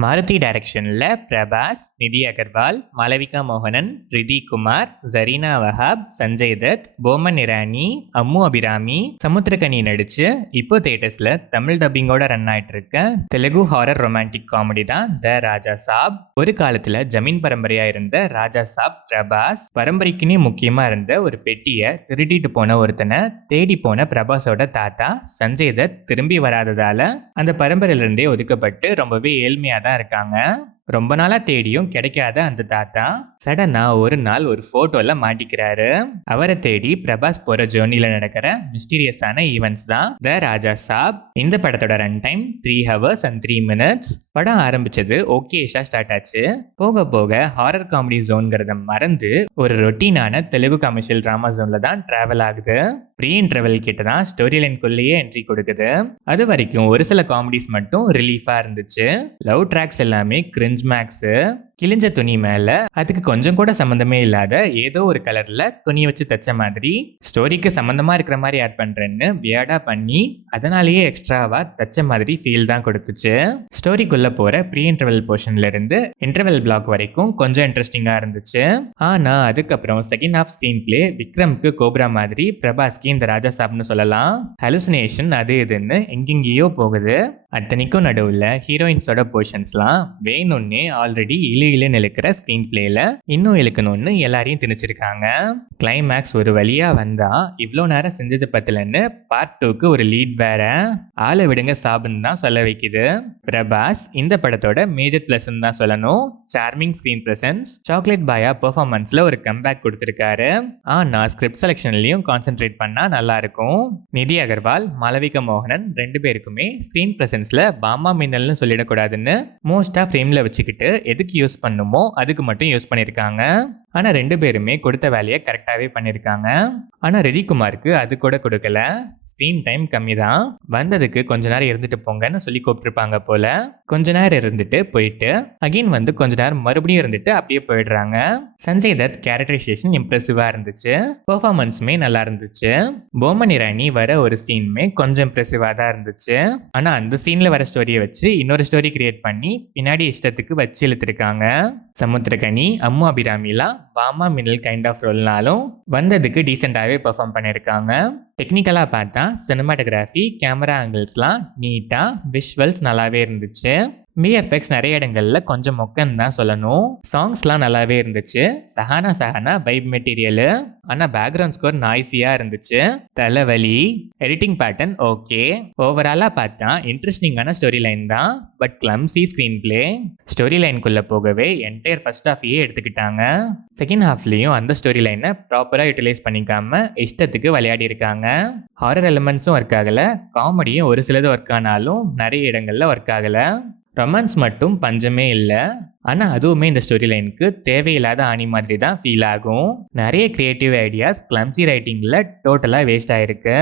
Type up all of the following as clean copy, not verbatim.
மாருதி டைரக்ஷன்ல பிரபாஸ், நிதி அகர்வால், மாளவிகா மோகனன், ரிதி குமார், ஜரீனா வஹாப், சஞ்சய் தத், போமன் இரானி, அம்மு அபிராமி, சமுத்திரகனி நடிச்சு இப்போ தியேட்டர்ஸ்ல தமிழ் டப்பிங்கோட ரன் ஆயிட்டு இருக்க தெலுங்கு ஹாரர் ரொமான்டிக் காமெடி தான் த ராஜா சாப். ஒரு காலத்துல ஜமீன் பரம்பரையா இருந்த ராஜா சாப் பிரபாஸ் பரம்பரைக்குன்னே முக்கியமா இருந்த ஒரு பெட்டியை திருடிட்டு போன ஒருத்தனை தேடி போன பிரபாஸோட தாத்தா சஞ்சய் தத் திரும்பி வராததால அந்த பரம்பரையிலிருந்தே ஒதுக்கப்பட்டு ரொம்பவே ஏழ்மையா தான் இருக்காங்க. ரொம்ப நாளா தேடியும் கிடைக்காத அந்த தாத்தா சடனா ஒரு நாள் ஒரு போட்டோல மாட்டிக்கிறாரு. அவரை தேடி பிரபாஸ் போற ஜேர்னில நடக்கிற மிஸ்டீரியஸான ஈவெண்ட்ஸ் தான் த ராஜா சாப். இந்த படத்தோட run time 3 hours and 3 minutes. படம் ஆரம்பிச்சது ஓகேஷா ஸ்டார்ட் ஆச்சு. போக போக ஹாரர் காமெடி ஜோன்கிறத மறந்து ஒரு ரொட்டீனான தெலுங்கு கமர்ஷியல் டிராமா ஜோன்ல தான் டிராவல் ஆகுது. ப்ரீ இன்டர்வல் கிட்ட தான் ஸ்டோரி லைன்குள்ளேயே என்ட்ரி கொடுக்குது. அது வரைக்கும் ஒரு சில காமெடிஸ் மட்டும் ரிலீஃபா இருந்துச்சு. லவ் ட்ராக்ஸ் எல்லாமே கிரிஞ்ச் மேக்ஸ். கிழிஞ்ச துணி மேல அதுக்கு கொஞ்சம் கூட சம்மந்தமே இல்லாத ஏதோ ஒரு கலர்ல துணி வச்சு தச்ச மாதிரி ஸ்டோரிக்கு சம்மந்தமா இருக்கிற மாதிரி ஆட் பண்றேன்னு வியர்டா பண்ணி அதனாலேயே எக்ஸ்ட்ராவா தச்ச மாதிரி ஃபீல் தான் கொடுத்துச்சு. ஸ்டோரிக்குள்ள போற ப்ரீ இன்டர்வல் போர்ஷன்ல இருந்து இன்டர்வல் பிளாக் வரைக்கும் கொஞ்சம் இன்ட்ரெஸ்டிங்கா இருந்துச்சு. ஆனா அதுக்கப்புறம் செகண்ட் ஹாஃப் ஸ்கிரீன் பிளே விக்ரம்க்கு கோப்ரா மாதிரி பிரபாஸ்க்கு இந்த ராஜா சாப்னு சொல்லலாம். ஹலுசினேஷன் அது இதுன்னு எங்கெங்கேயோ போகுது. அத்தனைக்கும் நடுவில் ஹீரோயின்ஸோட போர்ஷன்ஸ்லாம் வேணும்னே ஆல்ரெடி இழுன்னு இழுக்கிற ஸ்க்ரீன் பிளேல இன்னும் இழுக்கணும்னு எல்லாரையும் திணிச்சிருக்காங்க. கிளைமேக்ஸ் ஒரு வழியா வந்தா இவ்வளோ நேரம் செஞ்சது பத்தலன்னு பார்ட் 2க்கு ஒரு லீட் வேற. ஆளை விடுங்க சாப்னு தான் சொல்ல வைக்குது. பிரபாஸ் இந்த படத்தோட மேஜர் பிளஸ்ன்னு தான் சொல்லணும். சார்மிங் ஸ்கிரீன் பிரசன்ஸ், சாக்லேட் பாயா பெர்ஃபார்மன்ஸ்ல ஒரு கம்பேக் கொடுத்திருக்காரு. ஆனா ஸ்கிரிப்ட் செலெக்ஷன்லயும் கான்சென்ட்ரேட் பண்ணா நல்லா இருக்கும். நிதி அகர்வால், மாளவிகா மோகனன் ரெண்டு பேருக்குமே ஸ்கிரீன் பிரசன்ஸ்ல பாமா மின்னல்னு சொல்லிடக்கூடாதுன்னு மோஸ்டா ஃப்ரேம்ல வச்சுக்கிட்டு எதுக்கு யூஸ் பண்ணுமோ அதுக்கு மட்டும் யூஸ் பண்ணியிருக்காங்க. ஆனா ரெண்டு பேருமே கொடுத்த வேலையை கரெக்டாவே பண்ணியிருக்காங்க. ஆனா ரிதிகுமாருக்கு அது கூட கொடுக்கல. ஸ்க்ரீன் டைம் கம்மி தான். வந்ததுக்கு கொஞ்ச நேரம் இருந்துட்டு போங்கன்னு சொல்லி கூப்பிட்டுருப்பாங்க போல. கொஞ்ச நேரம் இருந்துட்டு போயிட்டு அகைன் வந்து கொஞ்ச நேரம் மறுபடியும் இருந்துட்டு அப்படியே போயிடுறாங்க. சஞ்சய் தத் கேரக்டரைசேஷன் இம்ப்ரெசிவா இருந்துச்சு. பெர்ஃபார்மன்ஸுமே நல்லா இருந்துச்சு. போமன் இரானி வர ஒரு சீனுமே கொஞ்சம் இம்ப்ரெசிவா தான் இருந்துச்சு. ஆனா அந்த சீன்ல வர ஸ்டோரியை வச்சு இன்னொரு ஸ்டோரி கிரியேட் பண்ணி பின்னாடி இஷ்டத்துக்கு வச்சு இழுத்துருக்காங்க. சமுத்திரகனி, அம்மு அபிராமிலாம் வாமா மின்னல் கைண்ட் ஆஃப் ரோல்னாலும் வந்ததுக்கு டீசெண்டாகவே பெர்ஃபார்ம் பண்ணியிருக்காங்க. டெக்னிக்கலாக பார்த்தா சினிமாட்டோகிராஃபி, கேமரா ஆங்கிள்ஸ்லாம் நீட்டாக, விஷுவல்ஸ் நல்லாவே இருந்துச்சு. விஎஃப்எக்ஸ் நிறைய இடங்கள்ல கொஞ்சம் மொக்கன்னு தான் சொல்லணும். சாங்ஸ்லாம் நல்லாவே இருந்துச்சு. Sahana vibe material. ஆனா பேக்ரவுண்ட் ஸ்கோர் நாய்ஸியா இருந்துச்சு. தலைவலி. Editing pattern okay. ஓவராலா பார்த்தா இன்ட்ரெஸ்டிங்கான ஸ்டோரி லைன் தான். But clumsy screen play. Story லைனுக்குள்ள போகவே என்டையர் ஃபர்ஸ்ட் ஹாஃபையே எடுத்துக்கிட்டாங்க. செகண்ட் ஹாஃப்லயும் அந்த ஸ்டோரி லைனை ப்ராப்பரா யூட்டிலைஸ் பண்ணிக்காம இஷ்டத்துக்கு விளையாடி இருக்காங்க. ஹாரர் எலிமெண்ட்ஸும் ஒர்க் ஆகல. காமெடியும் ஒரு சிலது ஒர்க் ஆனாலும் நிறைய இடங்கள்ல ஒர்க் ஆகல. ரொமான்ஸ் மட்டும் பஞ்சமே இல்லை. ஆனால் அதுவுமே இந்த ஸ்டோரி லைனுக்கு தேவையில்லாத ஆணி மாதிரி தான் ஃபீல் ஆகும். நிறைய கிரியேட்டிவ் ஐடியாஸ் கிளம்சி ரைட்டிங்கில் டோட்டலாக வேஸ்ட் ஆகிருக்கு.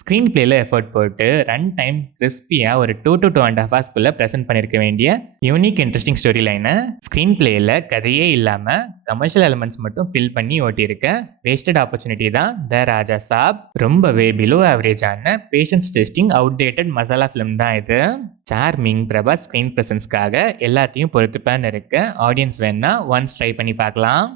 ஸ்க்ரீன் பிளேல எஃபர்ட் போட்டு ரன் டைம் கிறிஸ்பியாக ஒரு 2 to 2.5 hours ப்ரெசென்ட் பண்ணியிருக்க வேண்டிய யூனிக் இன்ட்ரெஸ்டிங் ஸ்டோரி லைனை ஸ்க்ரீன் பிளேயில் கதையே இல்லாமல் கமர்ஷியல் எலிமெண்ட்ஸ் மட்டும் ஃபில் பண்ணி ஓட்டியிருக்க வேஸ்டட் ஆப்பர்ச்சுனிட்டி தான் த ராஜா சாப். ரொம்பவே பிலோ ஆவரேஜான patience testing outdated masala film தான் இது. சார்மிங் பிரபாஸ் ஸ்க்ரீன் ப்ரெசன்ஸ்க்காக எல்லாத்தையும் பொறுத்துப்பான்னு இருக்க ஆடியன்ஸ் வேணா ஒன்ஸ் ட்ரை பண்ணி பார்க்கலாம்.